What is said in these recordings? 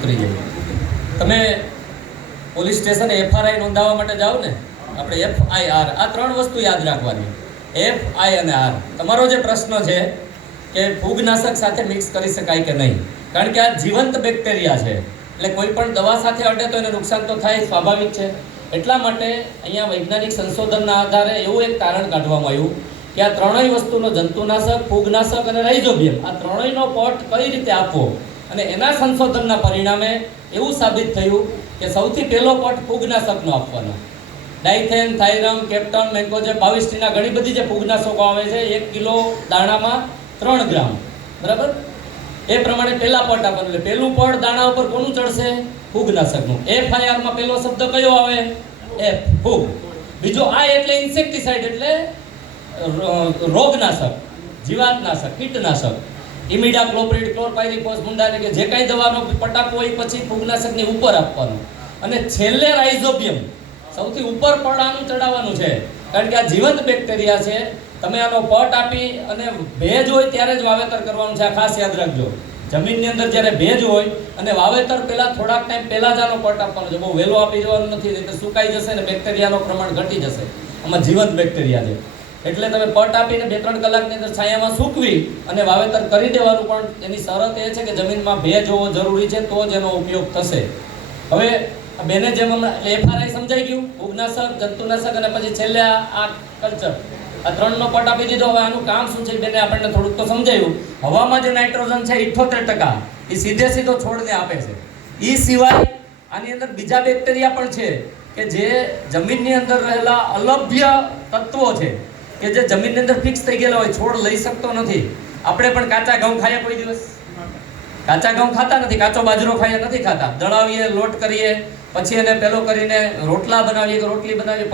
ઉતરી જઈએ. તમે પોલીસ સ્ટેશને FRI નોંધાવવા માટે જાઓ ને, આપણે FIR, આ 3 વસ્તુ યાદ રાખવાની. FI અને R. તમારો જે પ્રશ્ન છે કે ફૂગનાશક સાથે મિક્સ કરી શકાય કે નહીં, કારણ કે આ જીવંત બેક્ટેરિયા છે, એટલે કોઈ પણ દવા સાથે અડે તો એને નુકસાન તો થાય, સ્વાભાવિક છે. એટલા માટે અહીંયા વૈજ્ઞાનિક સંશોધનના આધારે એવું એક તારણ કાઢવામાં આવ્યું કે આ 3ય વસ્તુનો, જંતુનાશક, ફૂગનાશક અને રાઇઝોબિયમ, આ 3યનો પટ કઈ રીતે આપવો, અને એના સંશોધનના પરિણામે એવું સાબિત થયું કે સૌથી પહેલો પટ ફૂગનાશકનો આપવાનો. ડાઇથેન, થાઇરમ, કેપ્ટન, મેન્કોજેબ, 22T ઘણી બધી જે ફૂગનાશકો આવે છે, 1 કિલો દાણામાં 3 ગ્રામ, બરાબર? એ પ્રમાણે પહેલા પટ આપવાનું. એટલે પહેલું પટ દાણા ઉપર કોનું ચડશે? ફૂગનાશકનું. FIR માં પહેલો શબ્દ કયો આવે? F, ફૂગ. બીજો I એટલે ઇન્સેક્ટિસાઇડ, એટલે રોગનાશક, જીવાતનાશક, કીટનાશક. ઇમિડા, ક્લોપ્રિડ, ક્લોરપાયરીફોસ, મુંડા, કે જે કાંઈ દવાનો પટાકો હોય પછી ફૂગનાશકની ઉપર આપવાનું. અને છેલ્લે રાઇઝોબિયમ, સૌથી ઉપર પડાનું ચડાવવાનું છે, કારણ કે આ જીવંત બેક્ટેરિયા છે. તમે આનો પટ આપી અને ભેજ હોય ત્યારે જ વાવેતર કરવાનું છે. આ ખાસ યાદ રાખજો. જમીનની અંદર જ્યારે ભેજ હોય અને વાવેતર પહેલાં થોડાક ટાઈમ પહેલાં જ આનો પટ આપવાનો છે. બહુ વહેલો આપી દેવાનું નથી, નહીં તો સુકાઈ જશે ને બેક્ટેરિયાનું પ્રમાણ ઘટી જશે. આમાં જીવંત બેક્ટેરિયા છે, એટલે તમે પટ આપીને 2-3 કલાકની અંદર છાયામાં સૂકવી અને વાવેતર કરી દેવાનું. પણ એની શરત એ છે કે જમીનમાં ભેજ હોવો જરૂરી છે, તો જ એનો ઉપયોગ થશે. હવે બેને જેમ FRI સમજાઈ ગયું, ફૂગનાશક, જંતુનાશક અને પછી છેલ્લે આ કલ્ચર, આ 3નો પટ આપી દીધો. હવે આનું કામ શું છે બેને આપણને થોડુંક તો સમજાયું. હવામાં જે નાઇટ્રોજન છે 78% એ સીધો છોડને આપે છે. એ સિવાય આની અંદર બીજા બેક્ટેરિયા પણ છે કે જે જમીનની અંદર રહેલા અલભ્ય તત્વો છે, કે જે જમીનની અંદર ફિક્સ થઈ ગયેલા હોય, છોડ લઈ શકતો નથી. આપણે પણ કાચા ઘઉં ખાઈએ કોઈ દિવસ? કાચા ઘઉં ખાતા નથી. કાચો બાજરો ખાઈએ નથી ખાતા. દળાવીએ, લોટ કરીએ, પછી એને પેલો કરીને રોટલા બનાવીએ કે રોટલી બનાવીએ,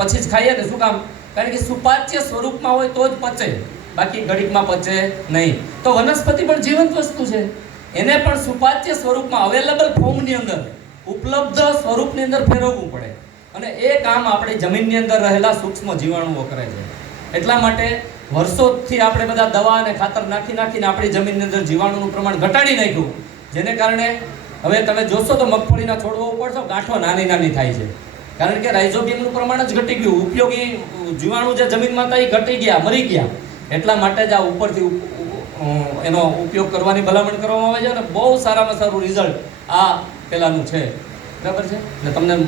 પછી જ ખાઈએ ને. શું કામ? કારણ કે સુપાચ્ય સ્વરૂપમાં હોય તો જ પચે, બાકી ઘડીકમાં પચે નહીં. તો વનસ્પતિ પણ જીવંત વસ્તુ છે, એને પણ સુપાચ્ય સ્વરૂપમાં, અવેલેબલ ફોર્મની અંદર, ઉપલબ્ધ સ્વરૂપની અંદર ફેરવવું પડે. અને એ કામ આપણે જમીનની અંદર રહેલા સૂક્ષ્મ જીવાણુઓ કરે છે. એટલા માટે વર્ષોથી આપણે બધા દવા અને ખાતર નાખીને આપણી જમીનની અંદર જીવાણુનું પ્રમાણ ઘટાડી નાખ્યું, જેને કારણે હવે તમે જોશો તો મગફળીના છોડવા ઉપડશો, ગાંઠો નાની થાય છે, કારણ કે રાઇઝોબિયમનું પ્રમાણ જ ઘટી ગયું. ઉપયોગી જીવાણુ જે જમીનમાં હતા એ ઘટી ગયા, મરી ગયા. એટલા માટે જ આ ઉપરથી એનો ઉપયોગ કરવાની ભલામણ કરવામાં આવે છે, અને બહુ સારામાં સારું રિઝલ્ટ આ પેલાનું છે. બરાબર છે? એટલે તમને